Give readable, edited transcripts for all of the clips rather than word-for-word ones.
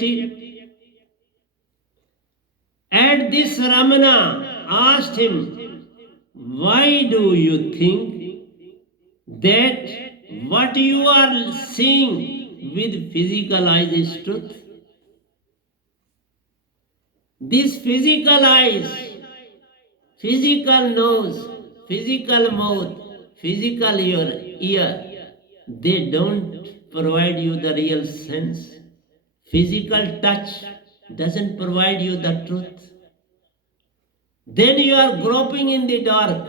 rejected. At this, Ramana asked him, why do you think that what you are seeing with physical eyes is truth? These physical eyes, physical nose, physical mouth, physical ear, they don't provide you the real sense. Physical touch doesn't provide you the truth. Then you are groping in the dark,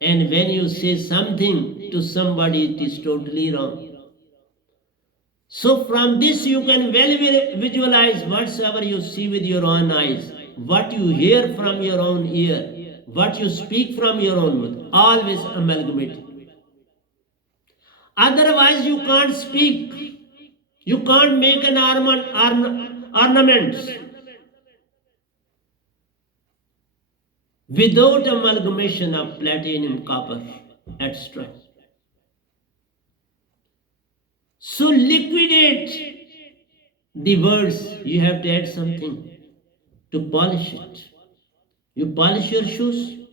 and when you say something to somebody, it is totally wrong. So from this you can well visualize whatsoever you see with your own eyes, what you hear from your own ear, what you speak from your own mouth, always amalgamate. Otherwise you can't speak, you can't make an ornament without amalgamation of platinum, copper, etc. So liquidate the words, you have to add something to polish it. You polish your shoes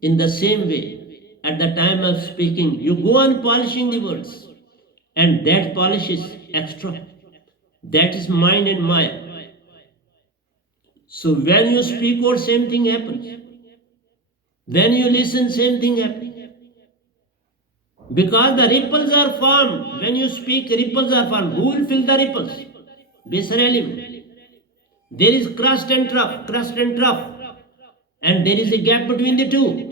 in the same way. At the time of speaking, you go on polishing the words, and that polish is extra. That is mind and maya. So when you speak out, same thing happens. When you listen, same thing happens. Because the ripples are formed. When you speak, ripples are formed. Who will fill the ripples? Baser element. There is crust and trough, and there is a gap between the two.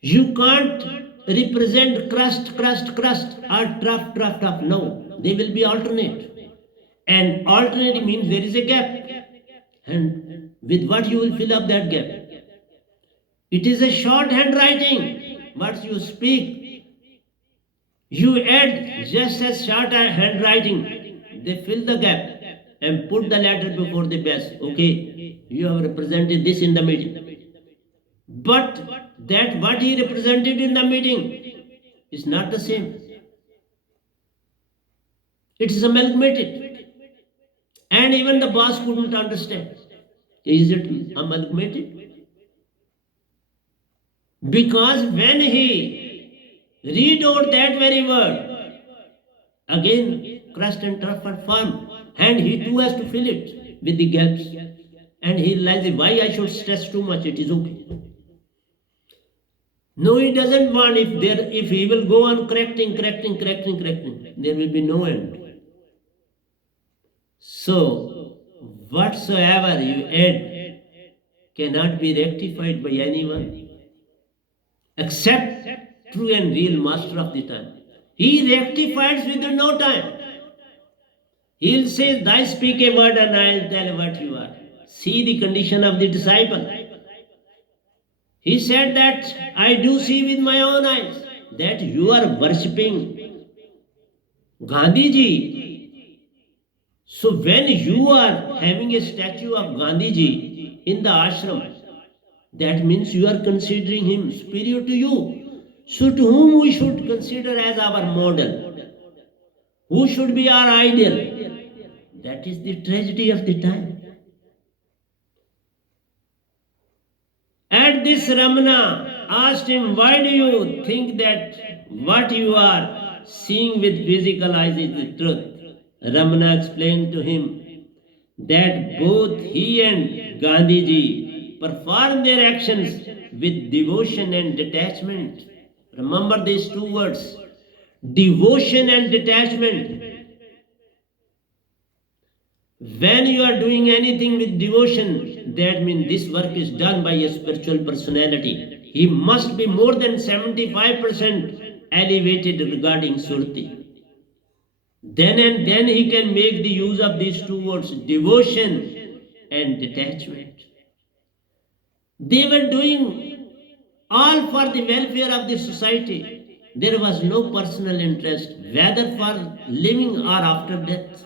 You can't represent crust, or trough. No, they will be alternate. And alternate means there is a gap. And with what you will fill up that gap? It is a short handwriting. What you speak, you add just as short handwriting. They fill the gap and put the letter before the base. Okay, you have represented this in the meeting. But that what he represented in the meeting is not the same. It is amalgamated. And even the boss couldn't understand. Is it amalgamated? Because when he read out that very word, again crust and trough are formed, and he too has to fill it with the gaps. And he realizes, why I should stress too much, it is okay. No, he doesn't want. If he will go on correcting, there will be no end. So whatsoever you add cannot be rectified by anyone except true and real master of the time. He rectifies within no time. He'll say, thy speak a word and I'll tell what you are. See the condition of the disciple. He said that I do see with my own eyes that you are worshipping Gandhiji. So when you are having a statue of Gandhiji in the ashram, that means you are considering him superior to you. So to whom we should consider as our model? Who should be our ideal? That is the tragedy of the time. At this, Ramana asked him, why do you think that what you are seeing with physical eyes is the truth? Ramana explained to him that both he and Gandhiji perform their actions with devotion and detachment. Remember these two words, devotion and detachment. When you are doing anything with devotion, that means this work is done by a spiritual personality. He must be more than 75% elevated regarding Surti. Then he can make the use of these two words, devotion and detachment. They were doing all for the welfare of the society. There was no personal interest, whether for living or after death,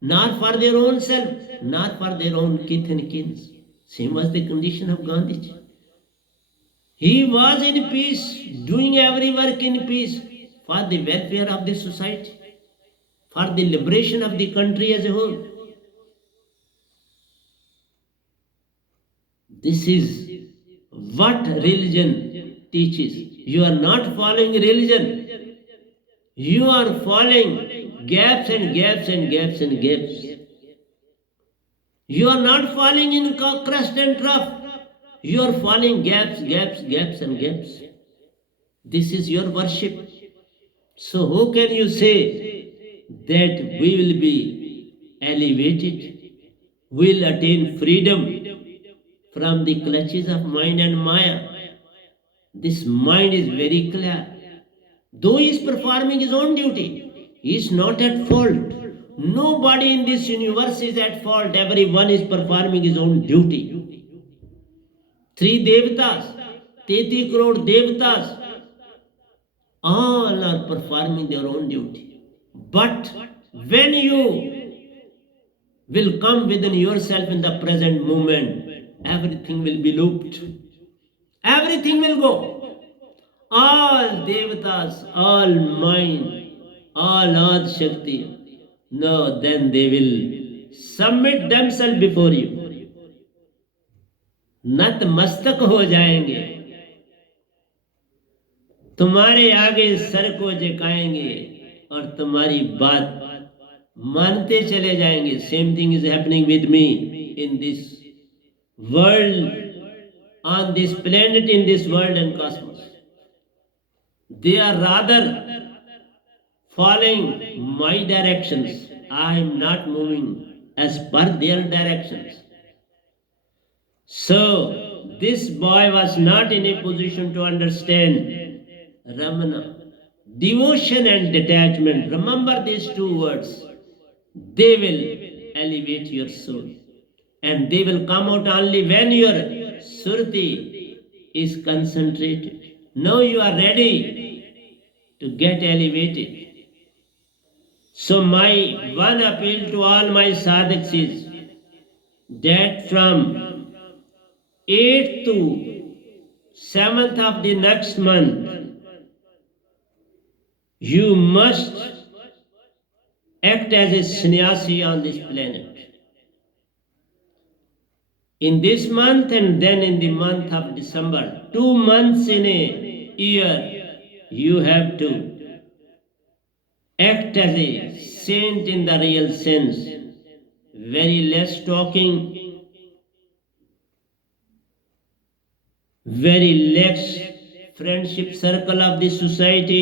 nor for their own self, nor for their own kith and kins. Same was the condition of Gandhiji. He was in peace, doing every work in peace for the welfare of the society. for the liberation of the country as a whole. This is what religion teaches. You are not following religion. You are following gaps and gaps and gaps and gaps. You are not falling in crust and trough. You are falling gaps, gaps, gaps and gaps. This is your worship. So how can you say that we will be elevated? We will attain freedom from the clutches of mind and Maya. This mind is very clear. Though he is performing his own duty, he is not at fault. Nobody in this universe is at fault. Everyone is performing his own duty. 3 devatas, 33 crore devatas, all are performing their own duty. But when you will come within yourself in the present moment, everything will be looped. Everything will go. All devatas, all mind, all Ad Shakti. No, then they will submit themselves before you. नतमस्तक हो जाएंगे, तुम्हारे आगे sir को झुकाएंगे और तुम्हारी बात मानते चले जाएंगे. Same thing is happening with me in this world, on this planet, in this world and cosmos. They are rather following my directions. I am not moving as per their directions. So this boy was not in a position to understand Ramana. Devotion and detachment. Remember these 2 words. They will elevate your soul. And they will come out only when your surti is concentrated. Now you are ready to get elevated. So my one appeal to all my sadhaks is that from 8th to 7th of the next month, you must act as a sannyasi on this planet. In this month and then in the month of December, 2 months in a year, you have to act as a saint in the real sense. Very less talking, very less friendship circle of the society,